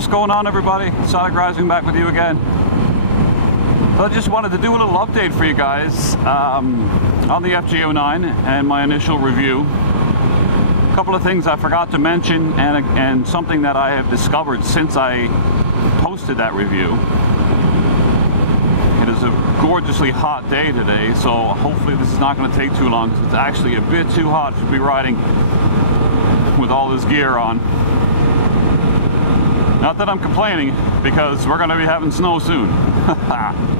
What's going on, everybody? Sonic Rising back with you again. So I just wanted to do a little update for you guys on the FJ-09 and my initial review. A couple of things I forgot to mention and something that I have discovered since I posted that review. It is a gorgeously hot day today, so hopefully this is not going to take too long. It's actually a bit too hot to be riding with all this gear on. Not that I'm complaining, because we're going to be having snow soon.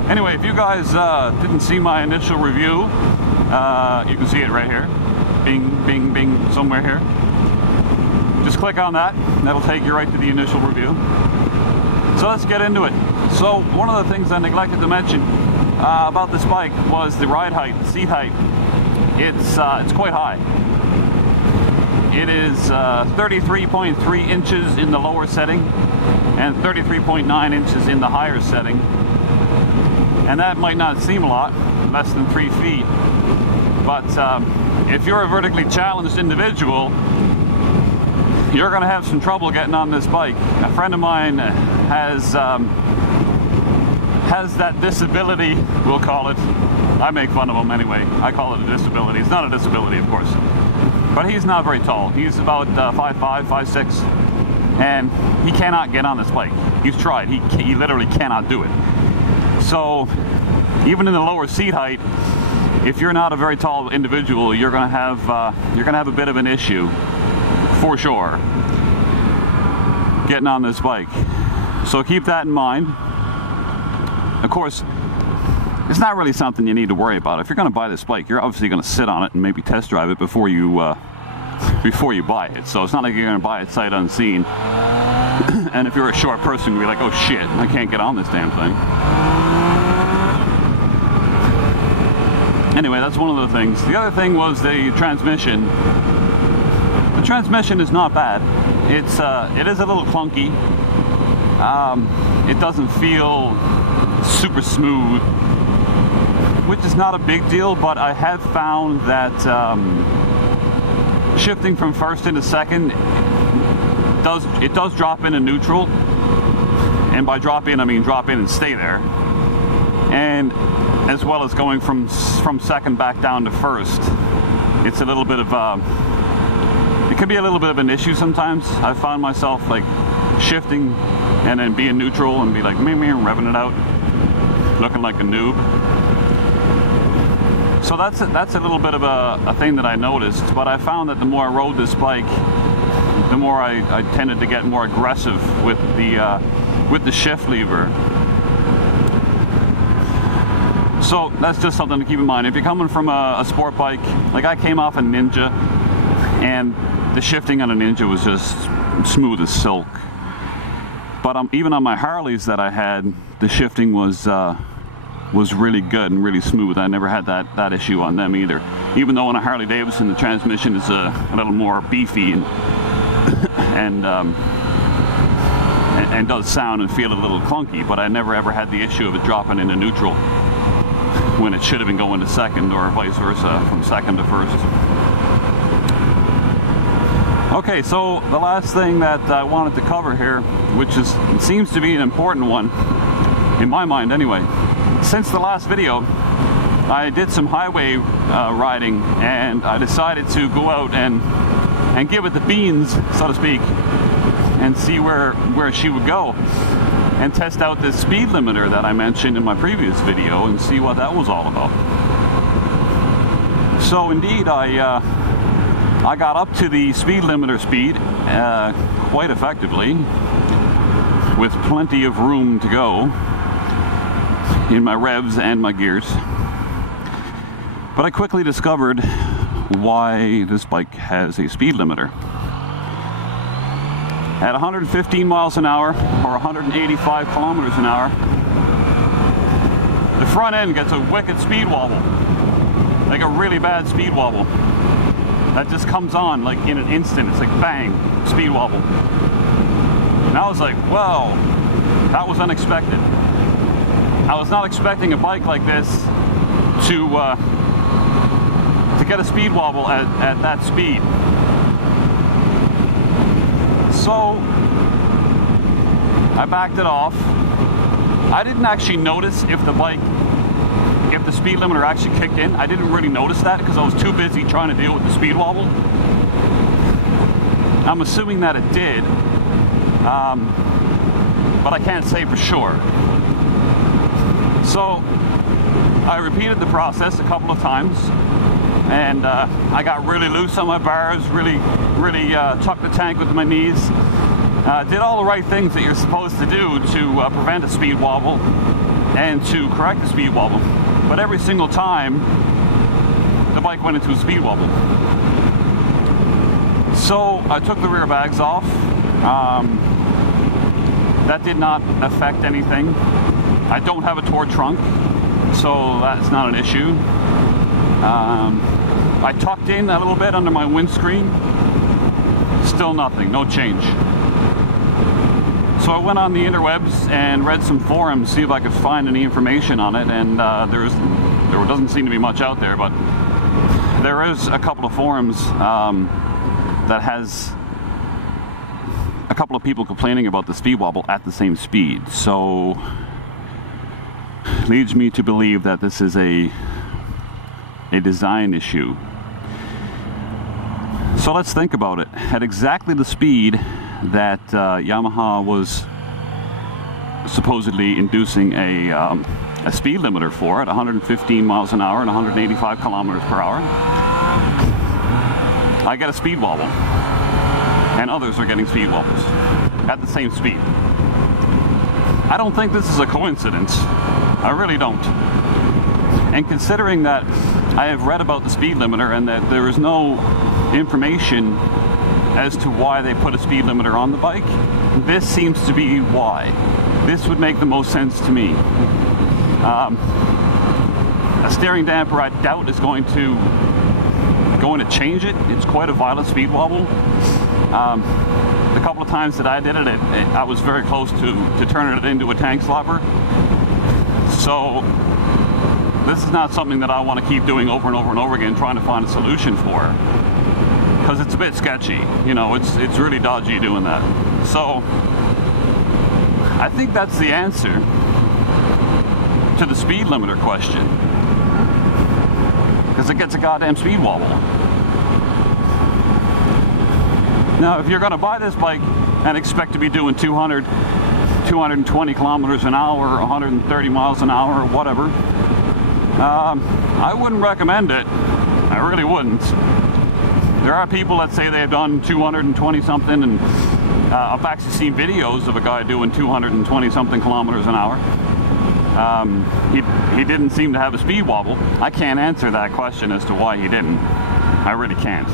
Anyway, if you guys didn't see my initial review, you can see it right here. Bing, bing, bing, somewhere here. Just click on that, and that'll take you right to the initial review. So let's get into it. So one of the things I neglected to mention about this bike was the ride height, the seat height. It's quite high. It is 33.3 inches in the lower setting and 33.9 inches in the higher setting. And that might not seem a lot, less than 3 feet. But if you're a vertically challenged individual, you're going to have some trouble getting on this bike. A friend of mine has that disability, we'll call it. I make fun of him anyway. I call it a disability. It's not a disability, of course. But he's not very tall. He's about 5'5", 5'6", and he cannot get on this bike. He's tried. He literally cannot do it. So even in the lower seat height, if you're not a very tall individual, you're gonna have a bit of an issue, for sure, getting on this bike. So keep that in mind. Of course, it's not really something you need to worry about. If you're going to buy this bike, you're obviously going to sit on it and maybe test drive it before you buy it. So it's not like you're going to buy it sight unseen. And if you're a short person, you'll be like, oh shit, I can't get on this damn thing. Anyway, that's one of the things. The other thing was the transmission. The transmission is not bad. It is a little clunky. It doesn't feel super smooth, which is not a big deal, but I have found that shifting from first into second does drop into neutral, and by drop in I mean drop in and stay there, and as well as going from second back down to first. It's a little bit of it can be a little bit of an issue sometimes. I've found myself like shifting and then being neutral and be like revving it out, looking like a noob. So that's a little bit of a thing that I noticed, but I found that the more I rode this bike, the more I tended to get more aggressive with the shift lever. So that's just something to keep in mind. If you're coming from a sport bike, like I came off a Ninja, and the shifting on a Ninja was just smooth as silk. But even on my Harleys that I had, the shifting was really good and really smooth. I never had that issue on them either. Even though on a Harley Davidson the transmission is a little more beefy and does sound and feel a little clunky, but I never ever had the issue of it dropping into neutral when it should have been going to second, or vice versa, from second to first. Okay, so the last thing that I wanted to cover here, which seems to be an important one, in my mind anyway. Since the last video, I did some highway riding, and I decided to go out and give it the beans, so to speak, and see where she would go, and test out this speed limiter that I mentioned in my previous video and see what that was all about. So indeed, I got up to the speed limiter speed quite effectively, with plenty of room to go in my revs and my gears. But I quickly discovered why this bike has a speed limiter. At 115 miles an hour or 185 kilometers an hour, the front end gets a wicked speed wobble, like a really bad speed wobble. That just comes on like in an instant. It's like bang, speed wobble. And I was like, whoa, that was unexpected. I was not expecting a bike like this to get a speed wobble at that speed. So I backed it off. I didn't actually notice if the speed limiter actually kicked in. I didn't really notice that because I was too busy trying to deal with the speed wobble. I'm assuming that it did, but I can't say for sure. So I repeated the process a couple of times, and I got really loose on my bars, really tucked the tank with my knees. Did all the right things that you're supposed to do to prevent a speed wobble and to correct the speed wobble. But every single time, the bike went into a speed wobble. So I took the rear bags off. That did not affect anything. I don't have a torque trunk, so that's not an issue. I tucked in a little bit under my windscreen. Still nothing, no change. So I went on the interwebs and read some forums, see if I could find any information on it, and there doesn't seem to be much out there, but there is a couple of forums that has a couple of people complaining about the speed wobble at the same speed. So leads me to believe that this is a design issue. So let's think about it. At exactly the speed that Yamaha was supposedly inducing a speed limiter for at 115 miles an hour and 185 kilometers per hour, I get a speed wobble, and others are getting speed wobbles at the same speed. I don't think this is a coincidence. I really don't. And considering that I have read about the speed limiter and that there is no information as to why they put a speed limiter on the bike, this seems to be why. This would make the most sense to me. A steering damper, I doubt, is going to change it. It's quite a violent speed wobble. The couple of times that I did it, I was very close to turning it into a tank slapper. So this is not something that I want to keep doing over and over and over again, trying to find a solution for, because it's a bit sketchy. You know, it's really dodgy doing that. So I think that's the answer to the speed limiter question, because it gets a goddamn speed wobble. Now, if you're going to buy this bike and expect to be doing 200, 220 kilometers an hour, 130 miles an hour, or whatever, I wouldn't recommend it. I really wouldn't. There are people that say they've done 220 something, and I've actually seen videos of a guy doing 220 something kilometers an hour. He didn't seem to have a speed wobble. I can't answer that question as to why he didn't. I really can't.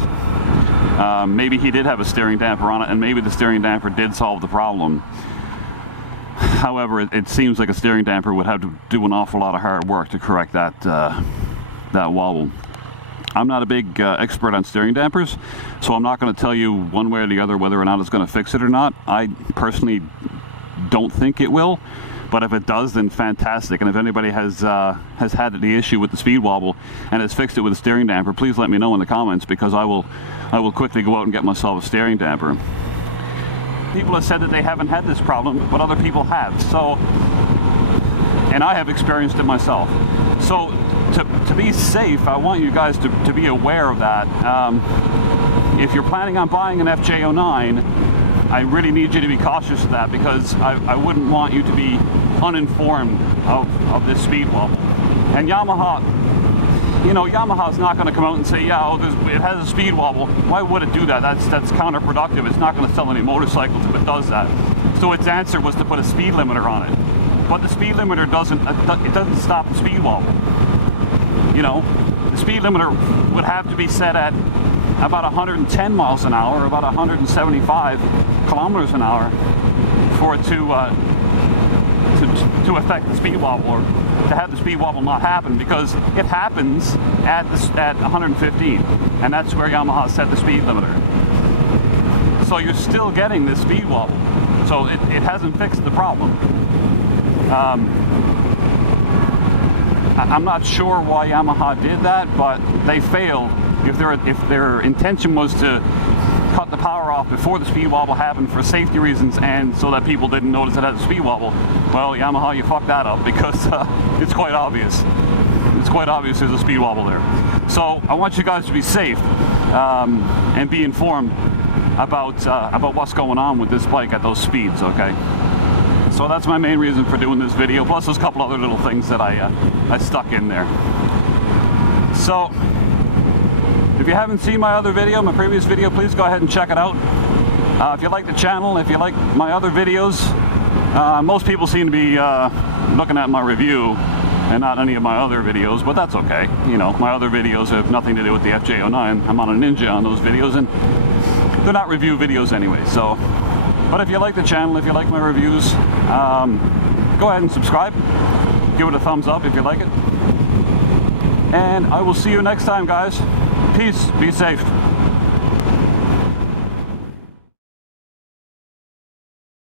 Maybe he did have a steering damper on it, and maybe the steering damper did solve the problem. However, it seems like a steering damper would have to do an awful lot of hard work to correct that wobble. I'm not a big expert on steering dampers, so I'm not going to tell you one way or the other whether or not it's going to fix it or not. I personally don't think it will, but if it does, then fantastic. And if anybody has had the issue with the speed wobble and has fixed it with a steering damper, please let me know in the comments, because I will quickly go out and get myself a steering damper. People have said that they haven't had this problem, but other people have. So, and I have experienced it myself. So to be safe, I want you guys to be aware of that. If you're planning on buying an FJ-09, I really need you to be cautious of that, because I wouldn't want you to be uninformed of this speed wobble. And Yamaha, you know, Yamaha's not going to come out and say, yeah, oh, it has a speed wobble. Why would it do that? That's counterproductive. It's not going to sell any motorcycles if it does that. So its answer was to put a speed limiter on it. But the speed limiter doesn't stop the speed wobble. You know, the speed limiter would have to be set at about 110 miles an hour, or about 175 kilometers an hour, for it to affect the speed wobble, or to have the speed wobble not happen, because it happens at 115, and that's where Yamaha set the speed limiter. So you're still getting this speed wobble. So it hasn't fixed the problem. I'm not sure why Yamaha did that, but they failed. If their intention was to cut the power off before the speed wobble happened for safety reasons and so that people didn't notice it had a speed wobble. Well, Yamaha, you fucked that up because it's quite obvious. It's quite obvious there's a speed wobble there. So I want you guys to be safe and be informed about what's going on with this bike at those speeds, okay? So that's my main reason for doing this video, plus there's a couple other little things that I stuck in there. So if you haven't seen my other video, my previous video, please go ahead and check it out. If you like the channel, if you like my other videos, most people seem to be looking at my review and not any of my other videos, but that's okay. You know, my other videos have nothing to do with the FJ-09. I'm on a Ninja on those videos, and they're not review videos anyway. So, but if you like the channel, if you like my reviews, go ahead and subscribe. Give it a thumbs up if you like it. And I will see you next time, guys. Peace. Be safe.